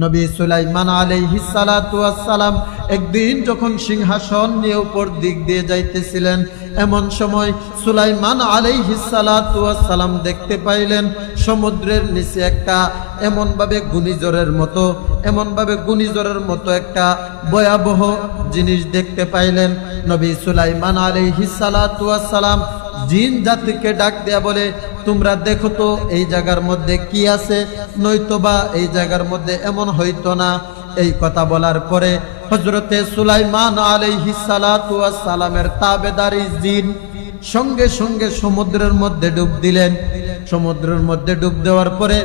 নবী সুলাইমান আলাইহিস সালাতু ওয়াস সালাম একদিন যখন সিংহাসন নিয়ে উপর দিক দিয়ে যাইতেছিলেন, এমন সময় সুলাইমান আলাইহিস সালাতু ওয়াস সালাম দেখতে পাইলেন সমুদ্রের নিচে একটা এমনভাবে ঘূর্ণিঝড়ের মতো একটা ভয়াবহ জিনিস দেখতে পাইলেন। নবী সুলাইমান আলাইহিস সালাতু ওয়াস সালাম জিন জাতিকে ডাক দেয়া বলে, তোমরা দেখো তো এই জায়গার মধ্যে কি আছে, নয়তোবা এই জায়গার মধ্যে এমন হইতো না। এই কথা বলার পরে হযরতে সুলাইমান আলাইহিস সালাতু ওয়াস সালামের তাবেদারি জিন সঙ্গে সঙ্গে সমুদ্রের মধ্যে ডুব দিলেন। সমুদ্রের মধ্যে ডুব দেওয়ার পরে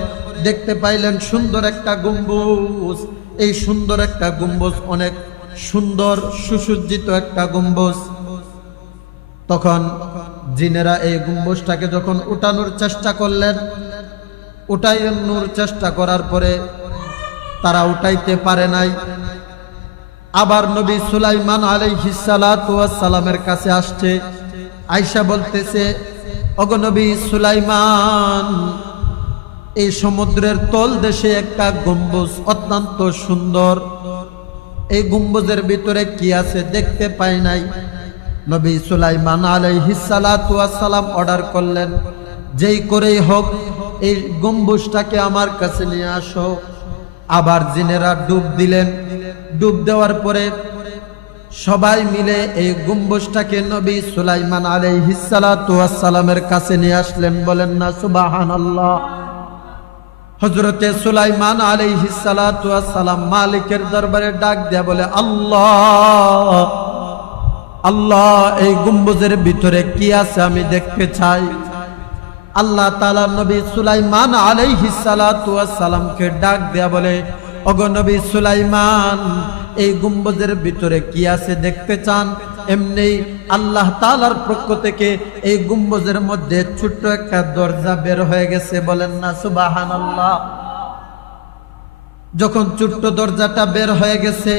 দেখতে পাইলেন সুন্দর একটা গম্বুজ। এই সুন্দর একটা গম্বুজ, অনেক সুন্দর সুসজ্জিত একটা গম্বুজ। তখন জিনেরা এই গম্বুজটাকে যখন উঠানোর চেষ্টা করলেন, উঠানোর চেষ্টা করার পরে তারা উঠাইতে পারে নাই। আবার নবী সুলাইমান আলাইহিস সালাতু ওয়াস সালামের কাছে আসছে, আয়েশা বলতেছে, ওগো নবী সুলাইমান, এই সমুদ্রের তল দেশে একটা গম্বুজ অত্যন্ত সুন্দর, এই গম্বুজের ভিতরে কি আছে দেখতে পাই নাই। নবী সুলাইমান আলাইহিস সালাতু ওয়াস সালাম অর্ডার করলেন, যেই করেই হোক এই গম্বুজটাকে আমার কাছে নিয়ে আসো। আবার জিনেরা ডুব দিলেন। ডুব দেওয়ার পরে সবাই মিলে এই গম্বুজটাকে নবী সুলাইমান আলাইহিস সালাতু ওয়াস সালামের কাছে নিয়ে আসলেন। বলেন না সুবহানাল্লাহ। হযরতে সুলাইমান আলাইহিস সালাতু ওয়াস সালাম মালিকের দরবারে ডাক দেয়া বলে, আল্লাহ আল্লাহ, এই গম্বুজের ভিতরে কি আছে আমি দেখতে চাই। আল্লাহ তাআলা নবী সুলাইমান আলাইহিস সালাতু ওয়াস সালামকে ডাক দেয়া বলে, ওগো নবী সুলাইমান, এই গম্বুজের ভিতরে কি আছে দেখতে চান? এমনি আল্লাহ তাআলার পক্ষ থেকে এই গম্বুজের মধ্যে ছোট্ট একটা দরজা বের হয়ে গেছে। বলেন না সুবহানাল্লাহ। যখন ছোট্ট দরজাটা বের হয়ে গেছে,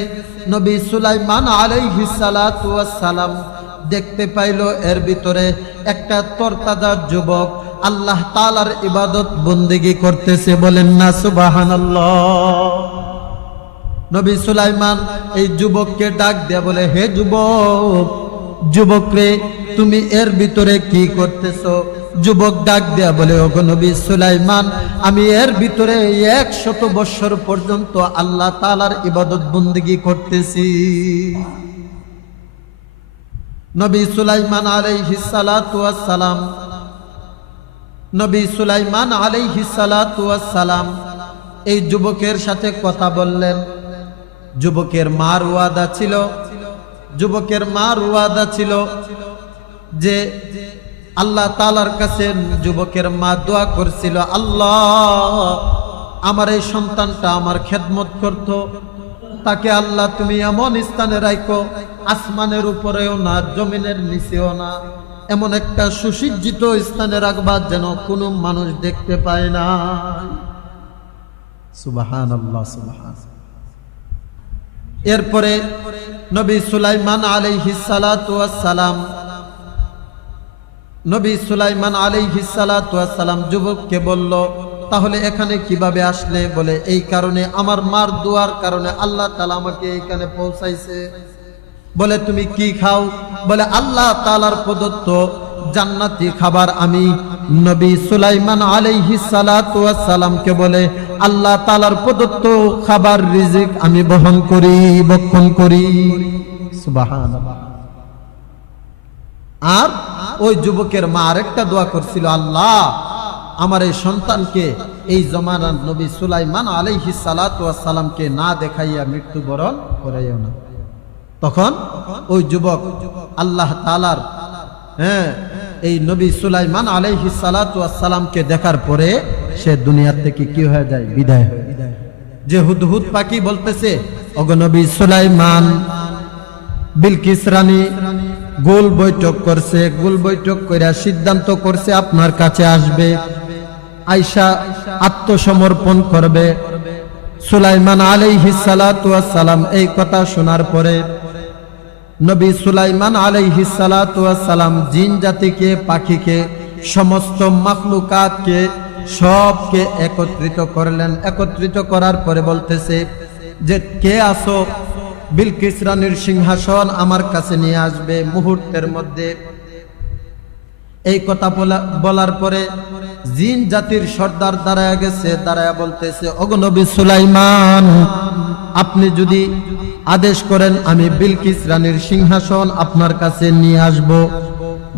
নবী সুলাইমান আলাইহিস সালাতু ওয়াস সালাম দেখতে পাইল এর ভিতরে একটা তরতাজা যুবক আল্লাহ তাআলার ইবাদত বন্দেগী করতেছে। বলেন না সুবহানাল্লাহ। নবী সুলাইমান এই যুবককে ডাক দেয়া বলে, হে যুবক, যুবক রে, তুমি এর ভিতরে কি করতেছো? যুবক ডাক দেয়া বলে, ওগো নবী সুলাইমান, আমি এর ভিতরে 100 বছর পর্যন্ত আল্লাহ তাআলার ইবাদত বন্দেগী করতেছি। নবী সুলাইমান আলাইহিস সালাতু ওয়াস সালাম, নবী সুলাইমান আলাইহিস সালাতু ওয়াস সালাম এই যুবকের সাথে কথা বললেন। যুবকের মার ওয়াদা ছিল যে আল্লাহ তাআলার কাছে যুবকের মা দোয়া করছিল, আল্লাহ, আমার এই সন্তানটা আমার খেদমত করত, তাকে আল্লাহ তুমি এমন স্থানে রাখো, আসমানের উপরেও না, জমিনের নিচেও না, এমন একটা সুসজ্জিত স্থানে রাখবা যেন কোনো মানুষ দেখতে পায় না। সুবহানাল্লাহ, সুবহানাল্লাহ। এরপরে নবী সুলাইমান আলাইহিস সালাতু ওয়াস সালাম, নবী সুলাইমান আলাইহিস সালাতু ওয়াস সালাম যুবককে বলল, তাহলে এখানে কিভাবে আসলে? বলে, এই কারণে, আমার মার দোয়ার কারণে আল্লাহ তাআলা আমাকে এখানে পৌঁছাইছে। বলে, তুমি কি খাও? বলে, আল্লাহ তাআলার প্রদত্ত জান্নাতি খাবার আমি। নবী সুলাইমান আলাইহিস সালাতু ওয়াস সালামকে বলে, আল্লাহ তাআলার প্রদত্ত খাবার রিজিক আমি বহন করি, ভক্ষণ করি। সুবহানাল্লাহ। আর ওই যুবকের মা আরেকটা দোয়া করছিল, আল্লাহ, আমার এই সন্তানকে এই জমানার নবী সুলাইমান আলাইহিস সালাতু ওয়াস সালামকে না দেখাইয়া মৃত্যুবরণ করাইও না। তখন ওই যুবক আল্লাহ তাআলার এই নবী সুলাইমান আলাইহিস সালাতু ওয়াস সালামকে দেখার পরে সে দুনিয়া থেকে কি হয়ে যায়? বিদায় হয়ে যায়। যে হুদহুদ পাখি বলতেছে, ওগো নবী সুলাইমান, বিলকিস রানী গোল বৈঠক করছে, গোল বৈঠক কইরা সিদ্ধান্ত করছে আপনার কাছে আসবে, আয়েশা আত্মসমর্পণ করবে। সুলাইমান আলাইহিস সালাতু ওয়াস সালাম এই কথা শোনার পরে নবী সুলাইমান আলাইহিস সালাতু ওয়াস সালাম জিন জাতিকে, পাখিকে, সমস্ত মাখলুকাতকে সবকে একত্রিত করলেন। একত্রিত করার পরে বলতেছে যে কে আসো, বিলকিস রানীর সিংহাসন আমার কাছে নিয়ে আসবে মুহূর্তের মধ্যে। এই কথা বলার পরে জিন জাতির সর্দার দাঁড়ায় গেছে, দাঁড়ায় বলতেছে ওগো নবী সুলাইমান, আপনি যদি আদেশ করেন আমি বিলকিস রানীর সিংহাসন আপনার কাছে নিয়ে আসব।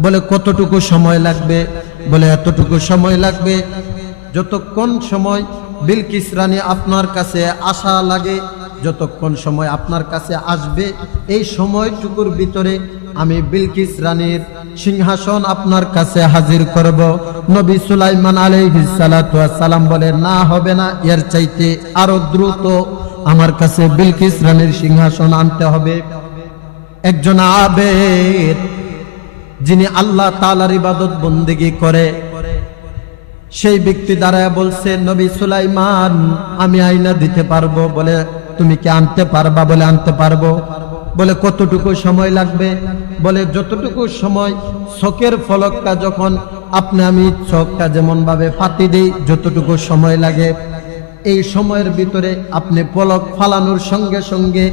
বলে কতটুকু সময় লাগবে? বলে এতটুকু সময় লাগবে যতক্ষণ সময় বিলকিস রানী আপনার কাছে আসা লাগে, যতক্ষণ সময় আপনার কাছে আসবে এই সময়টুকুর ভিতরে আমি বিলকিস রানীর সিংহাসন আপনার কাছে হাজির করব। নবী সুলাইমান আলাইহিস সালাতু ওয়াস সালাম বলে না, হবে না, এর চাইতে আরো দ্রুত আমার কাছে বিলকিস রানীর সিংহাসন আনতে হবে। একজন আবেদ যিনি আল্লাহ তাআলার ইবাদত বন্দেগী করে সেই ব্যক্তি দাঁড়ায় বলছে নবী সুলাইমান আমি আইনা দিতে পারবো। বলে তুমি কি আনতে পারবা? বলে আনতে পারবো। বলে কতটুকু সময় লাগবে? বলে যতটুকু সময় চোখের ফলকটা যখন আমি চোখটা যেমন ভাবে ফাতি দেই যতটুকু সময় লাগে এই সময়ের ভিতরে আপনি পলক ফালানোর সঙ্গে সঙ্গে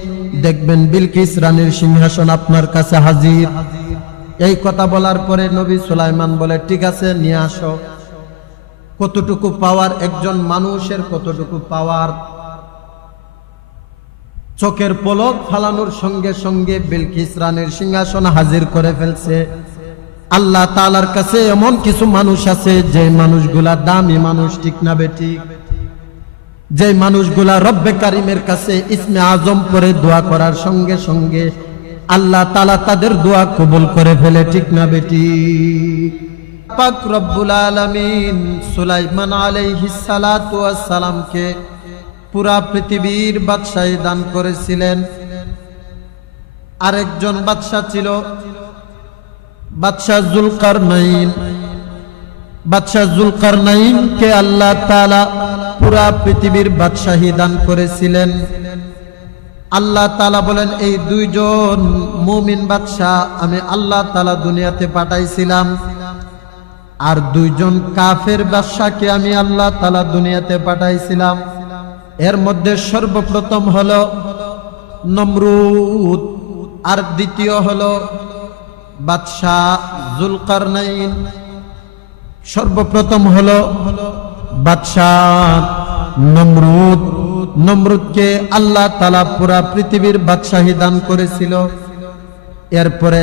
দেখবেন বিলকিস রানীর সিংহাসন আপনার কাছে হাজির। এই কথা বলার পরে নবী সুলাইমান বলে ঠিক আছে নিয়ে আসো। কতটুকু পাওয়ার একজন মানুষের, কতটুকু পাওয়ার! চোখের পলক ফালানোর সঙ্গে সঙ্গে বিলকিস রানীর সিংহাসন হাজির করে ফেলছে। আল্লাহ তাআলার কাছে এমন কিছু মানুষ আছে যে মানুষগুলা দামি মানুষ, ঠিক না বেঠিক? যে মানুষগুলা রব্বে কারিমের কাছে ইসমে আজম পড়ে দোয়া করার সঙ্গে সঙ্গে আল্লাহ তাআলা তাদের দোয়া কবুল করে ফেলে, ঠিক না বেঠিক? পাক রব্বুল আলামিন সুলাইমান আলাইহিস সালাতু ওয়াস সালামকে পুরা পৃথিবীর বাদশাহী দান করেছিলেন। আরেকজন বাদশা ছিল বাদশাহ যুলকারনাইন। বাদশাহ যুলকারনাইনকে আল্লাহ তাআলা পুরা পৃথিবীর বাদশাহী দান করেছিলেন। আল্লাহ তাআলা বলেন এই দুইজন মুমিন বাদশা আমি আল্লাহ তাআলা দুনিয়াতে পাঠাইছিলাম, আর দুইজন কাফের বাদশাকে আমি আল্লাহ তাআলা দুনিয়াতে পাঠাইছিলাম। এর মধ্যে সর্বপ্রথম হলো নমরুদ, আর দ্বিতীয় হলো বাদশাহ যুলকারনাইন। সর্বপ্রথম হলো বাদশাহ নমরুদ। নমরুদকে আল্লাহ তাআলা পুরা পৃথিবীর বাদশাহী দান করেছিল। এরপরে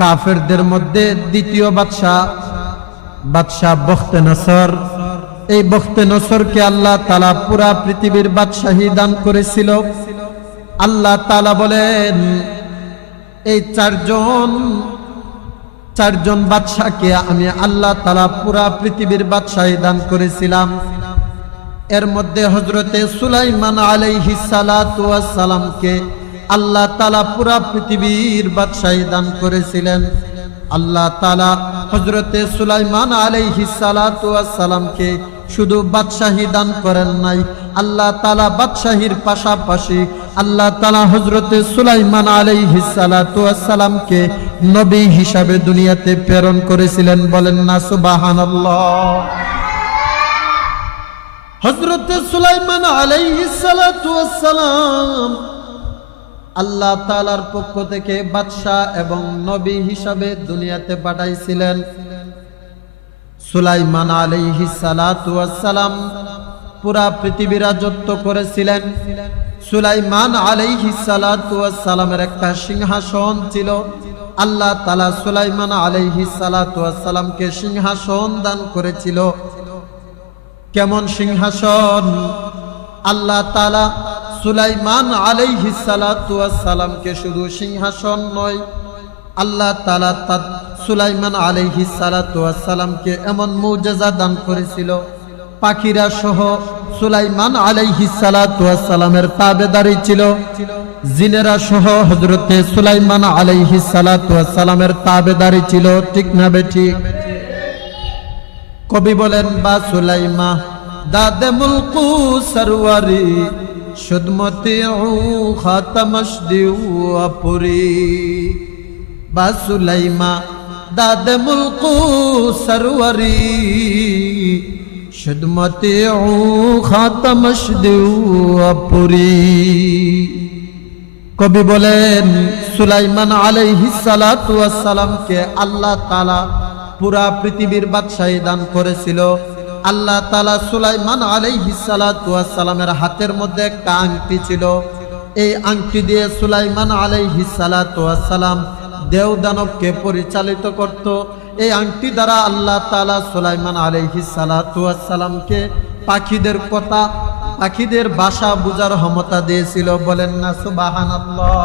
কাফেরদের মধ্যে দ্বিতীয় বাদশাহ বখতে নসর। এই বখতে নসরকে আল্লাহ তাআলা পুরা পৃথিবীর বাদশাহী দান করেছিল। আল্লাহ তাআলা বলেন এই চারজন বাদশাকে আমি আল্লাহ তাআলা পুরা পৃথিবীর বাদশাহী দান করেছিলাম। এর মধ্যে হযরতে সুলাইমান আলাইহিস সালাতু ওয়াস সালামকে আল্লাহ তাআলা পুরা পৃথিবীর বাদশাহী দান করেছিলেন। আল্লাহ তাআলা হযরতে সুলাইমান আলাইহিস সালাতু ওয়াস সালামকে শুধু বাদশাহী দান করেন নাই, আল্লাহ তাআলা বাদশাহীর পাশাপাশি আল্লাহ তাআলা হযরতে সুলাইমান আলাইহিস সালাতু ওয়াস সালামকে নবী হিসাবে দুনিয়াতে প্রেরণ করেছিলেন। বলেন না সুবহানাল্লাহ। হযরতে সুলাইমান আলাইহিস সালাতু ওয়াস সালাম আল্লাহ তাআলার পক্ষ থেকে বাদশা এবং নবী হিসাবে দুনিয়াতে পাঠাইছিলেন। সুলাইমান আলাইহিস সালাতু ওয়াস সালাম পুরা পৃথিবী রাজত্ব করেছিলেন। সুলাইমান আলাইহিস সালাতু ওয়াস সালামের একটা সিংহাসন ছিল। আল্লাহ তাআলা সুলাইমান আলাইহিস সালাতু ওয়াস সালামকে সিংহাসন দান করেছিল। কেমন সিংহাসন! আল্লাহ তাআলা সুলাইমান আলাইহিস সালাতু ওয়াস সালামকে শুধু সিংহাসন নয়, আল্লাহ তাআলা সুলাইমান আলাইহিস সালাতু ওয়াস সালামকে এমন মুজিজা দান করেছিল, পাখিরা সহ সুলাইমান আলাইহিস সালাতু ওয়াস সালামের তাবেদারি ছিল। জিনেরা সহ হযরতে সুলাইমান আলাইহিস সালাতু ওয়াস সালামের তাবেদারি ছিল, ঠিক না বেঠিক? কবি বলেন বা সুলাইমা দাদে মুলকু সরওয়ারি শুদমতি খাতামশদিউ আপুরি। বা সুলাইমা দাদে মুলকু সরওয়ারি খিদমতে ও খাতামশ দেউ পুরি। কবি বলেন সুলাইমান আলাইহিস সালাতু ওয়াস সালামকে আল্লাহ তাআলা পুরা পৃথিবীর বাদশাহী দান করেছিল। আল্লাহ তাআলা সুলাইমান আলাইহিস সালাতু ওয়াস সালামের হাতের মধ্যে একটা আংটি ছিল। এই আংটি দিয়ে সুলাইমান আলাইহিস সালাতু ওয়াস সালাম দেও দানবকে পরিচালিত করত। এই আংটি দ্বারা আল্লাহ তাআলা সুলাইমান আলাইহিস সালাতু ওয়াস সালামকে পাখিদের কথা, পাখিদের ভাষা বুঝার ক্ষমতা দিয়েছিল। বলেন না সুবহানাল্লাহ।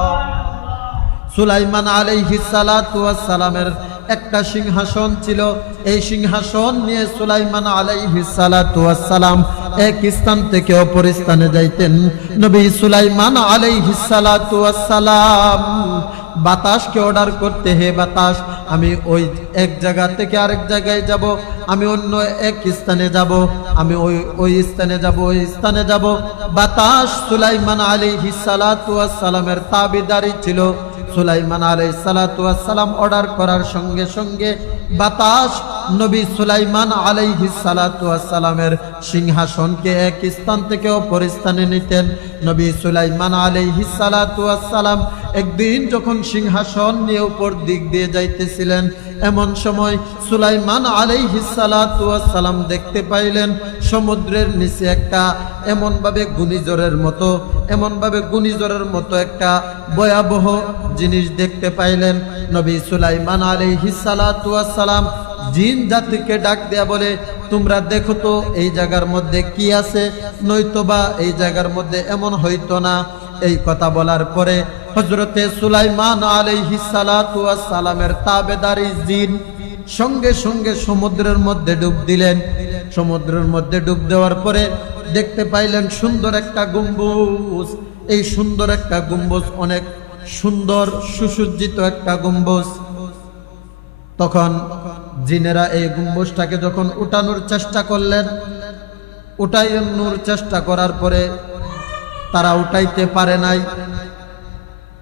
সুলাইমান আলাইহিস সালাতু ওয়াস সালামের একটা সিংহাসন ছিল। এই সিংহাসন নিয়ে সুলাইমান আলাইহিস সালাতু ওয়াস সালাম এক স্থান থেকে অপর স্থানে যাইতেন। নবী সুলাইমান আলাইহিস সালাতু ওয়াস সালাম বাতাসকে অর্ডার করতে, হে বাতাস আমি ওই জায়গা থেকে আরেক জায়গায় যাব, আমি অন্য এক স্থানে যাব, আমি ওই স্থানে যাব, ওই স্থানে যাব। বাতাস সুলাইমান আলাইহিস সালাতু ওয়াস সালামের তাবেদারি ছিল। সুলাইমান আলাইহিস সালাতু ওয়াস সালাম অর্ডার করার সঙ্গে সঙ্গে বাতাস নবী সুলাইমান আলাইহিস সালাতু ওয়াস সালামের সিংহাসনকে এক স্থান থেকে অপর স্থানে নিতেন। নবী সুলাইমান আলাইহিস সালাতু ওয়াস সালাম একদিন যখন সিংহাসন নিয়ে উপর দিক দিয়ে যাইতেছিলেন, এমন সময় সুলাইমান আলাইহিস সালাতু ওয়াস সালাম দেখতে পাইলেন সমুদ্রের নিচে একটা এমনভাবে ঘূর্ণিঝড়ের মতো একটা ভয়াবহ জিনিস দেখতে পাইলেন। নবী সুলাইমান আলাইহিস সালাতু ওয়াস সালাম জিন জাতিকে ডাক দেয়া বলে, তোমরা দেখো তো এই জায়গার মধ্যে কি আছে, নয়তোবা এই জায়গার মধ্যে এমন হইতো না। এই কথা বলার পরে হযরতে সুলাইমান আলাইহিস সালাতু ওয়াস সালামের তাবেদারি জিন সঙ্গে সঙ্গে সমুদ্রের মধ্যে ডুব দিলেন। সমুদ্রের মধ্যে ডুব দেওয়ার পরে দেখতে পাইলেন সুন্দর একটা গম্বুজ। এই সুন্দর একটা গম্বুজ, অনেক সুন্দর সুসজ্জিত একটা গম্বুজ। তখন জিনেরা এই গম্বুজটাকে যখন উঠানোর চেষ্টা করলেন, উঠানোর চেষ্টা করার পরে তারা উঠাইতে পারে নাই।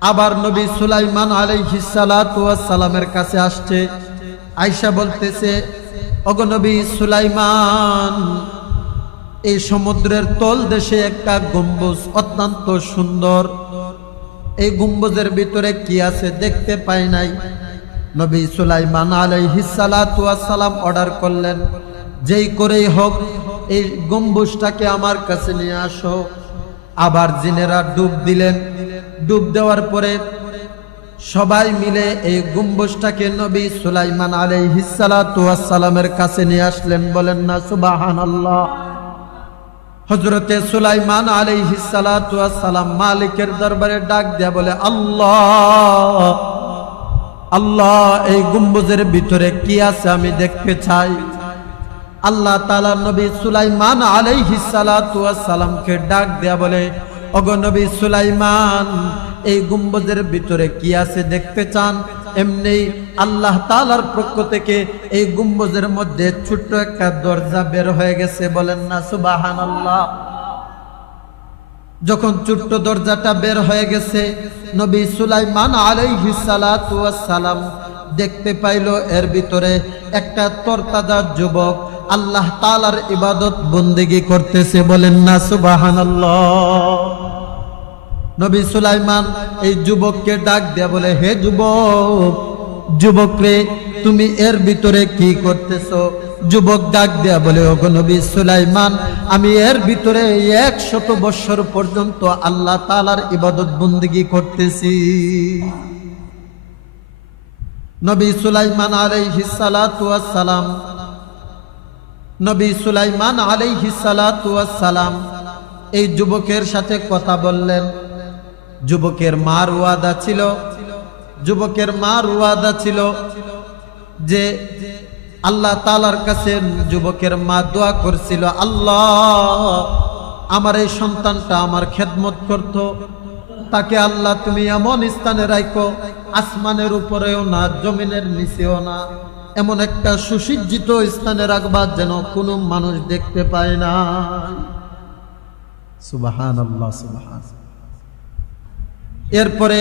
আবার নবী সুলাইমান আলাইহিস সালাতু ওয়াস সালামের কাছে আসছে, আয়েশা বলতেছে, ওগো নবী সুলাইমান, এই সমুদ্রের তল দেশে একটা গম্বুজ অত্যন্ত সুন্দর, এই গম্বুজের ভিতরে কি আছে দেখতে পাই নাই। নবী সুলাইমান আলাইহিস সালাতু ওয়াস সালাম অর্ডার করলেন, যেই করেই হোক এই গম্বুজটাকে আমার কাছে নিয়ে আসো। আবার জিনেরা ডুব দিলেন। ডুব দেওয়ার পরে সবাই মিলে এই গম্বুজটাকে নবী সুলাইমান আলাইহিস সালাতু ওয়াস সালামের কাছে নিয়ে আসলেন। বলেন না সুবহানাল্লাহ। হযরতে সুলাইমান আলাইহিস সালাতু ওয়াস সালাম মালিকের দরবারে ডাক দেয়া বলে, আল্লাহ আল্লাহ, এই গম্বুজের ভিতরে কি আছে আমি দেখতে চাই। আল্লাহ তাআলা নবী সুলাইমান আলাইহিস সালাতু ওয়াস সালামকে ডাক দেয়া বলে, ওগো নবী সুলাইমান, এই গম্বুজের ভিতরে কি আছে দেখতে চান? এমনি আল্লাহ তাআলার পক্ষ থেকে এই গম্বুজের মধ্যে ছোট্ট একটা দরজা বের হয়ে গেছে। বলেন না সুবহানাল্লাহ। যখন ছোট্ট দরজাটা বের হয়ে গেছে, নবী সুলাইমান আলাইহিস সালাতু ওয়াস সালাম দেখতে পাইল এর ভিতরে একটা তরতাজা যুবক আল্লাহ তাআলার ইবাদত বন্দেগী করতেছে। বলেন না সুবহানাল্লাহ। নবী সুলাইমান এই যুবককে ডাক দেয়া বলে, হে যুবক, যুবক রে, তুমি এর ভিতরে কি করতেছো? যুবক ডাক দেয়া বলে, ওগো নবী সুলাইমান, আমি এর ভিতরে 100 বছর পর্যন্ত আল্লাহ তাআলার ইবাদত বন্দেগী করতেছি। নবী সুলাইমান আলাইহিস সালাতু ওয়াস সালাম, নবী সুলাইমান আলাইহিস সালাতু ওয়াস সালাম এই যুবকের সাথে কথা বললেন। যুবকের মার ওয়াদা ছিল যে আল্লাহ তাআলার কাছে যুবকের মা দোয়া করছিল, আল্লাহ আমার এই সন্তানটা আমার খেদমত করত, তাকে আল্লাহ তুমি এমন স্থানে রাখো, আসমানের উপরেও না, জমিনের নিচেও না, এমন একটা সুসজ্জিত স্থানে রাখবা যেন কোনো মানুষ দেখতে পায় না। সুবহানাল্লাহ, সুবহানাল্লাহ। এরপরে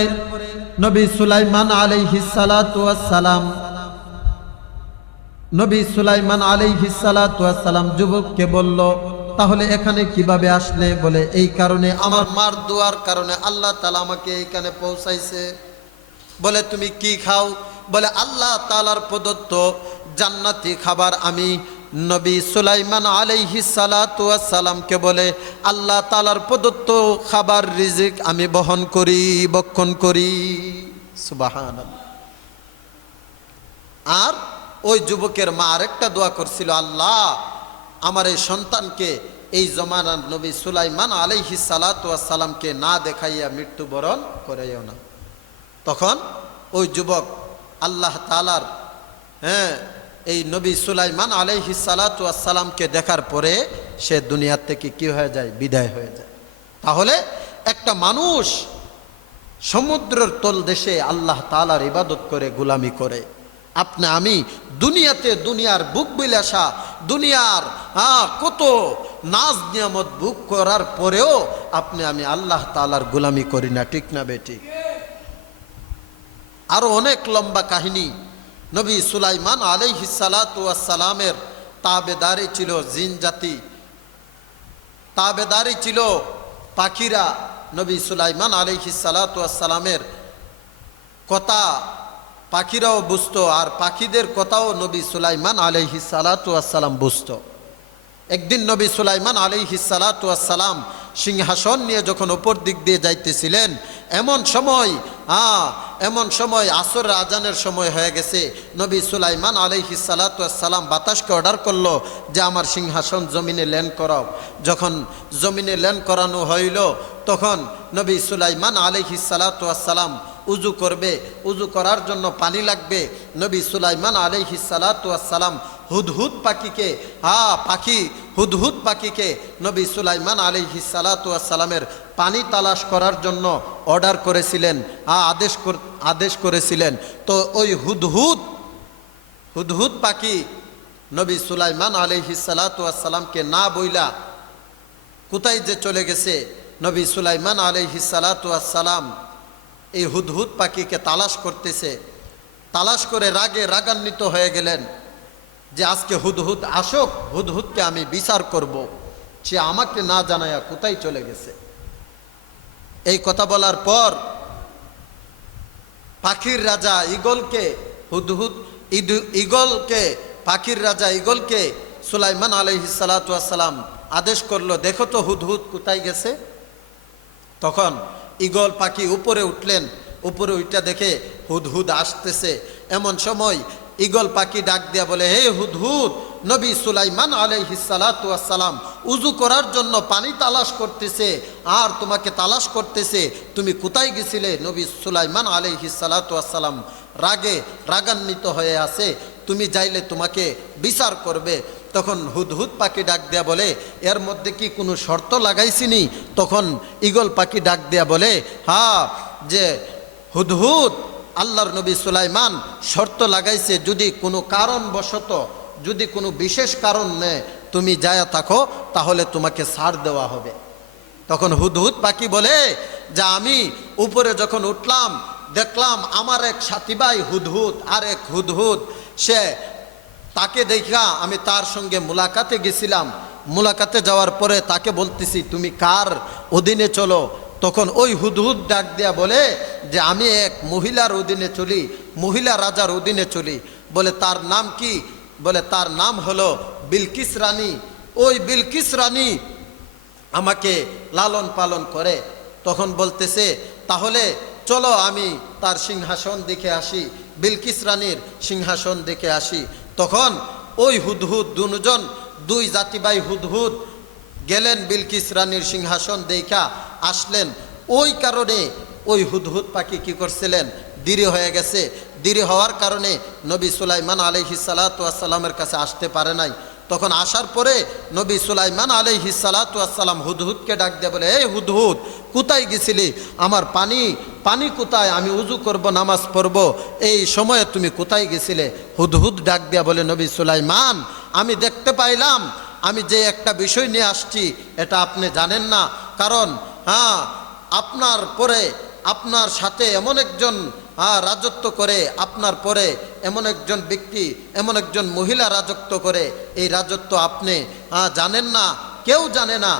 নবী সুলাইমান আলাইহিস সালাতু ওয়াস সালাম নবী সুলাইমান আলাইহিস সালাতু ওয়াস সালাম যুবককে বলল, তাহলে এখানে কিভাবে আসলে? বলে এই কারণে, আমার মার দোয়ার কারণে আল্লাহ তাআলা আমাকে এইখানে পৌঁছাইছে। বলে তুমি কি খাও? বলে আল্লাহ তাআলার প্রদত্ত জান্নাতি খাবার আমি নবী সুলাইমান আলাইহিস সালাতু ওয়াস সালামকে বলে আল্লাহ তাআলার প্রদত্ত খাবার রিজিক আমি বহন করি, ভক্ষণ করি। সুবহানাল্লাহ। আর ওই যুবকের মা আরেকটা দোয়া করছিল, আল্লাহ আমার এই সন্তানকে এই জমানার নবী সুলাইমান আলাইহিস সালাতু ওয়াস সালামকে না দেখাইয়া মৃত্যুবরণ করাইও না। তখন ওই যুবক আল্লাহ তাআলার এই নবী সুলাইমান আলাইহিস সালাতু ওয়াস সালামকে দেখার পরে সে দুনিয়া থেকে কি হয়ে যায়? বিদায় হয়ে যায়। তাহলে একটা মানুষ সমুদ্রের তলদেশে আল্লাহ তাআলার ইবাদত করে, গোলামি করে, আপনি আমি দুনিয়াতে দুনিয়ার বুক বিলাসা, দুনিয়ার কত নাজ নিয়ামত বুক করার পরেও আপনি আমি আল্লাহ তাআলার গোলামি করি না, ঠিক না বেঠিক? আরো অনেক লম্বা কাহিনী। নবী সুলাইমান আলাইহিস সালাতু ওয়াস সালামের তাবেদারি ছিল জিন জাতি, তাবেদারি ছিল পাখিরা। নবী সুলাইমান আলাইহিস সালাতু ওয়াস সালামের কথা পাখিরাও বুঝতো, আর পাখিদের কথাও নবী সুলাইমান আলাইহিস সালাতু ওয়াস সালাম বুঝতো। একদিন নবী সুলাইমান আলাইহিস সালাতু ওয়াস সালাম সিংহাসন নিয়ে যখন উপর দিক দিয়ে যাইতেছিলেন, এমন সময় আসরের আজানের সময় হয়ে গেছে। নবী সুলাইমান আলাইহিস সালাতু ওয়াস সালাম বাতাসকে অর্ডার করলো যে আমার সিংহাসন জমিনে ল্যান্ড করাও। যখন জমিনে ল্যান্ড করানো হইল, তখন নবী সুলাইমান আলাইহিস সালাতু ওয়াস সালাম উজু করবে, উজু করার জন্য পানি লাগবে। নবী সুলাইমান আলাইহিস সালাতু ওয়াস সালাম হুদহুদ পাখিকে হুদহুদ পাখিকে নবী সুলাইমান আলাইহিস সালাতু ওয়াস সালামের পানি তালাশ করার জন্য অর্ডার করেছিলেন, আদেশ করেছিলেন। তো ওই হুদহুদ পাখি নবী সুলাইমান আলাইহিস সালাতু ওয়াস সালামকে না বইলা কোথায় যে চলে গেছে। নবী সুলাইমান আলাইহিস সালাতু ওয়াস সালাম এই হুদহুদ পাখিকে তালাশ করতেছে। তালাশ করে রাগান্বিত হয়ে গেলেন যে আজকে হুদহুদ আসুক, হুদহুদকে আমি বিচার করব, সে আমাকে না জানায়া কোথায় চলে গেছে। এই কথা বলার পর পাখির রাজা পাখির রাজা ঈগলকে সুলাইমান আলাইহিস সালাতু ওয়াস সালাম আদেশ করলো, দেখো তো হুদহুদ কোথায় গেছে। তখন ঈগল পাখি উপরে উঠলেন, উপরে উঠা দেখে হুদহুদ আসতেছে। এমন সময় ঈগল পাখি ডাক দিয়া বলে, হে হুদহুদ, নবী সুলাইমান আলাইহিস সালাতু ওয়াস সালাম উজু করার জন্য পানি তালাশ করতেছে, আর তোমাকে তালাশ করতেছে, তুমি কোথায় গেছিলে? নবী সুলাইমান আলাইহিস সালাতু ওয়াস সালাম রাগান্বিত হয়ে আছে, তুমি যাইলে তোমাকে বিচার করবে। তখন হুদহুদ পাখি ডাক দেয়া বলে, এর মধ্যে কি কোনো শর্ত লাগাইছিনি? তখন ঈগল পাখি ডাক দেয়া বলে, যে হুদহুদ, আল্লাহর নবী সুলাইমান শর্ত লাগাইছে, যদি কোনো কারণবশত, যদি কোনো বিশেষ কারণ নেই তুমি যায়া থাকো, তাহলে তোমাকে ছাড় দেওয়া হবে। তখন হুদহুদ পাখি বলে যে আমি উপরে যখন উঠলাম, দেখলাম আমার এক সাথী ভাই হুদহুদ, আর এক হুদহুদ, তাকে দেখা আমি তার সঙ্গে মুলাকাতে গেছিলাম। মুলাকাতে যাওয়ার পরে তাকে বলতেছি, তুমি কার অধীনে চলো? তখন ওই হুদহুদ ডাক দেয়া বলে যে আমি এক মহিলার অধীনে চলি, মহিলা রাজার অধীনে চলি। বলে তার নাম কি? বলে তার নাম হলো বিলকিস রানী। ওই বিলকিস রানী আমাকে লালন পালন করে। তখন বলতেছে, তাহলে চলো আমি তার সিংহাসন দেখে আসি, বিলকিস রানীর সিংহাসন দেখে আসি। তখন ওই হুদহুদ দুই জাতিভাই হুদহুদ গেলেন বিলকিস রানীর সিংহাসন দেখা আসলেন। ওই কারণে ওই হুদহুদ পাখি কি করছিলেন? দেরি হয়ে গেছে। দেরি হওয়ার কারণে নবী সুলাইমান আলাইহিস সালাতু ওয়াস সালামের কাছে আসতে পারে নাই। তখন আসার পরে নবী সুলাইমান আলাইহিস সালাতু ওয়াস সালাম হুদহুদকে ডাক দিয়ে বলে, এই হুদহুদ, কোথায় গেছিলি? আমার পানি কোথায়? আমি উজু করব, নামাজ পড়ব, এই সময়ে তুমি কোথায় গেছিলে? হুদহুদ ডাক দিয়া বলে, নবী সুলাইমান, আমি দেখতে পাইলাম আমি যে একটা বিষয় নিয়ে আসছি এটা আপনি জানেন না, কারণ আপনার পরে আপনার সাথে এমন একজন রাজত্ব করে, আপনার পরে এমন একজন ব্যক্তি, এমন একজন মহিলা রাজত্ব করে, এই রাজত্ব আপনি জানেন না, কেউ জানে না,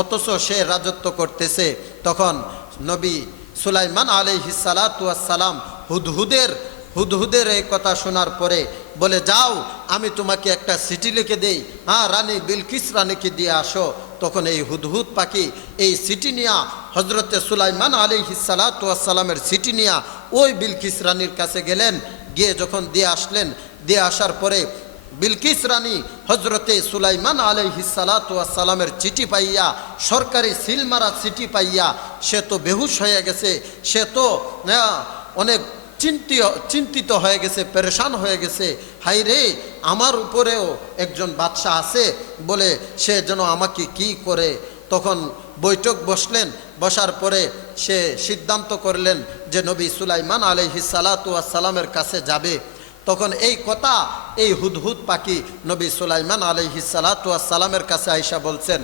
অথচ সে রাজত্ব করতেছে। তখন নবী সুলাইমান আলাইহিস সালাতু ওয়াস সালাম হুদহুদের এই কথা শোনার পরে বলে, যাও আমি তোমাকে একটা চিঠি লিখে দেই, রানী বিলকিস রানীকে দিয়ে আসো। তখন এই হুদহুদ পাখি এই চিঠি নিয়া, হজরতে সুলাইমান আলাইহিস সালাতু ওয়াস সালামের চিঠি নিয়া ওই বিলকিস রানীর কাছে গেলেন। গিয়ে যখন দিয়ে আসলেন, দিয়ে আসার পরে বিলকিস রানী হজরতে সুলাইমান আলাইহিস সালাতু ওয়াস সালামের চিঠি পাইয়া, সরকারি সিলমারা চিঠি পাইয়া সে তো বেহুশ হয়ে গেছে, সে তো অনেক চিন্তিত হয়ে গেছে, পেরেশান হয়ে গেছে। হাই রে, আমার উপরেও একজন বাদশাহ আছে বলে সে যেন আমাকে কি করে। তখন বৈঠক বসলেন, বসার পরে সে সিদ্ধান্ত করলেন যে নবী সুলাইমান আলাইহিস সালাতু ওয়াস সালামের কাছে যাবে। তখন এই কথা এই হুদহুদ পাখি নবী সুলাইমান আলাইহিস সালাতু ওয়াস সালামের কাছে আইসা বলছেন,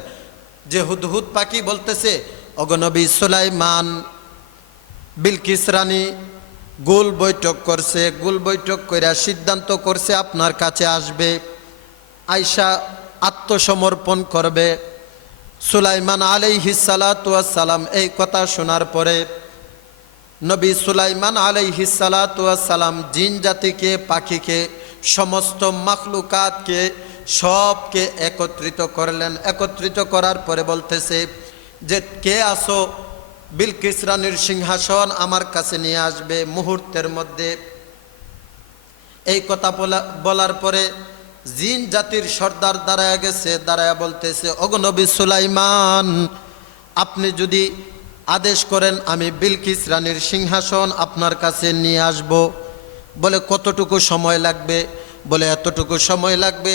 যে হুদহুদ পাখি বলতেছে, ওগো নবী সুলাইমান, বিলকিস রানী গোল বৈঠক করছে, গোল বৈঠক কইরা সিদ্ধান্ত করছে আপনার কাছে আসবে, আয়সা আত্মসমর্পণ করবে। সুলাইমান আলাইহিস সালাতু ওয়াস সালাম এই কথা শোনার পরে নবী সুলাইমান আলাইহিস সালাতু ওয়াস সালাম জিন জাতিকে, পাখিকে, সমস্ত মাখলুকাতকে সবকে একত্রিত করলেন। একত্রিত করার পরে বলতেছে যে, কে আসো, বিলকিস রানীর সিংহাসন আমার কাছে নিয়ে আসবে মুহূর্তের মধ্যে। এই কথা বলার পরে জিন জাতির সর্দার দাঁড়ায় গেছে, দাঁড়ায় বলতেছে, ওগো নবী সুলাইমান, আপনি যদি আদেশ করেন আমি বিলকিস রানীর সিংহাসন আপনার কাছে নিয়ে আসব। বলে কতটুকু সময় লাগবে? বলে এতটুকু সময় লাগবে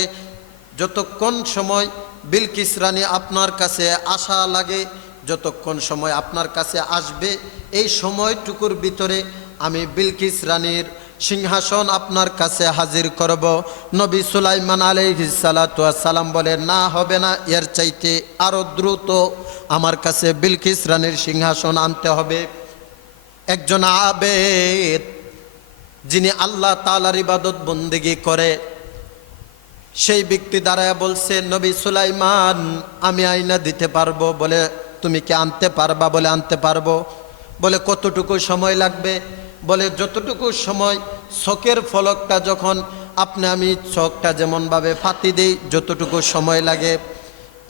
যতক্ষণ সময় বিলকিস রানী আপনার কাছে আসা লাগে, যতক্ষণ সময় আপনার কাছে আসবে এই সময়টুকুর ভিতরে আমি বিলকিস রানীর সিংহাসন আপনার কাছে হাজির করব। নবী সুলাইমান আলাইহিস সালাতু ওয়াস সালাম বলে, না হবে না, এর চাইতে আরো দ্রুত আমার কাছে বিলকিস রানীর সিংহাসন আনতে হবে। একজন আবেদ, যিনি আল্লাহ তাআলার ইবাদত বন্দেগী করে, সেই ব্যক্তি দাঁড়ায় বলছে, নবী সুলাইমান, আমি আইনা দিতে পারবো। বলে, তুমি কি আনতে পারবা? বলে, আনতে পারবো। বলে, কতটুকু সময় লাগবে? বলে, যতটুকু সময় চোখের ফলকটা যখন আমি চোখটা যেমনভাবে ফাতি দেই, যতটুকু সময় লাগে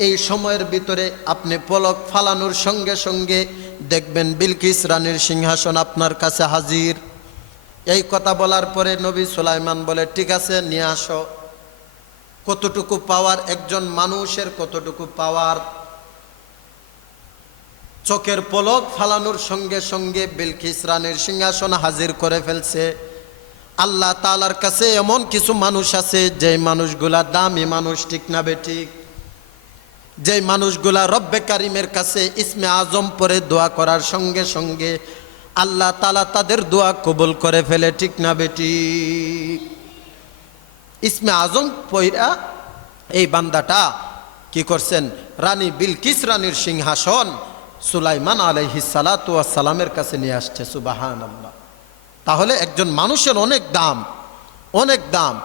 এই সময়ের ভিতরে আপনি পলক ফালানোর সঙ্গে সঙ্গে দেখবেন বিলকিস রানীর সিংহাসন আপনার কাছে হাজির। এই কথা বলার পরে নবী সুলাইমান বলে, ঠিক আছে, নিয়ে আসো। কতটুকু পাওয়ার একজন মানুষের, কতটুকু পাওয়ার! চোখের পলক ফালানোর সঙ্গে সঙ্গে বিলকিস রানীর সিংহাসন হাজির করে ফেলছে। আল্লাহ তাআলার কাছে এমন কিছু মানুষ আছে, যে মানুষগুলা দামি মানুষ, ঠিক না বেঠিক? যে মানুষগুলা রব্বে কারিমের কাছে ইসমে আজম পরে দোয়া করার সঙ্গে সঙ্গে আল্লাহ তাআলা তাদের দোয়া কবুল করে ফেলে, ঠিক না বেঠিক? ইসমে আজম পয়রা এই বান্দাটা কি করছেন? রানী বিলকিস রানীর সিংহাসন সুলাইমান আলাইহিস সালাতু ওয়াস সালামের কাছে নিয়ে আসছে। সুবহানাল্লাহ! তাহলে একজন মানুষের অনেক দাম, অনেক দাম।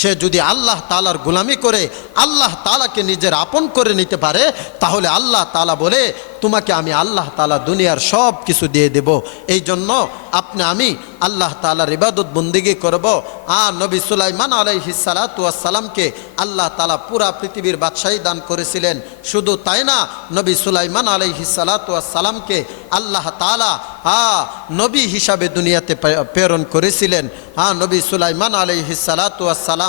সে যদি আল্লাহ তাআলার গোলামি করে আল্লাহ তাআলাকে নিজের আপন করে নিতে পারে, তাহলে আল্লাহ তাআলা বলে, তোমাকে আমি আল্লাহ তাআলা দুনিয়ার সব কিছু দিয়ে দেব। এই জন্য আমি আল্লাহ তাআলার ইবাদত বন্দেগী করব। নবী সুলাইমান আলাইহিস সালাতু ওয়াস সালামকে আল্লাহ তাআলা পুরা পৃথিবীর বাদশাহী দান করেছিলেন। শুধু তাই না, নবী সুলাইমান আলাইহিস সালাতু ওয়াস সালামকে আল্লাহ তাআলা নবী হিসাবে দুনিয়াতে প্রেরণ করেছিলেন। নবী সুলাইমান আলাইহিস সালাতু ওয়াস সালাম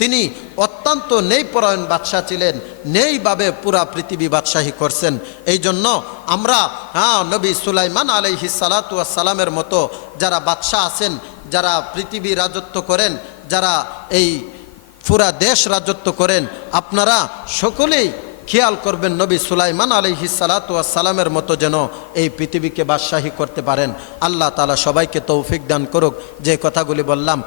তিনি অত্যন্ত ন্যায়পরায়ণ বাদশাহ ছিলেন, ন্যায়ভাবে পুরা পৃথিবী বাদশাহী করছেন। এই জন্য আমরা নবী সুলাইমান আলাইহিস সালাতু ওয়াস সালামের মতো যারা বাদশাহ আছেন, যারা পৃথিবী রাজত্ব করেন, যারা এই পুরা দেশ রাজত্ব করেন, আপনারা সকলেই খেয়াল করবেন নবী সুলাইমান আলাইহিস সালাতু ওয়াস সালামের মতো যেন এই পৃথিবীকে বাদশাহী করতে পারেন। আল্লাহ তাআলা সবাইকে তৌফিক দান করুক। যে কথাগুলি বললাম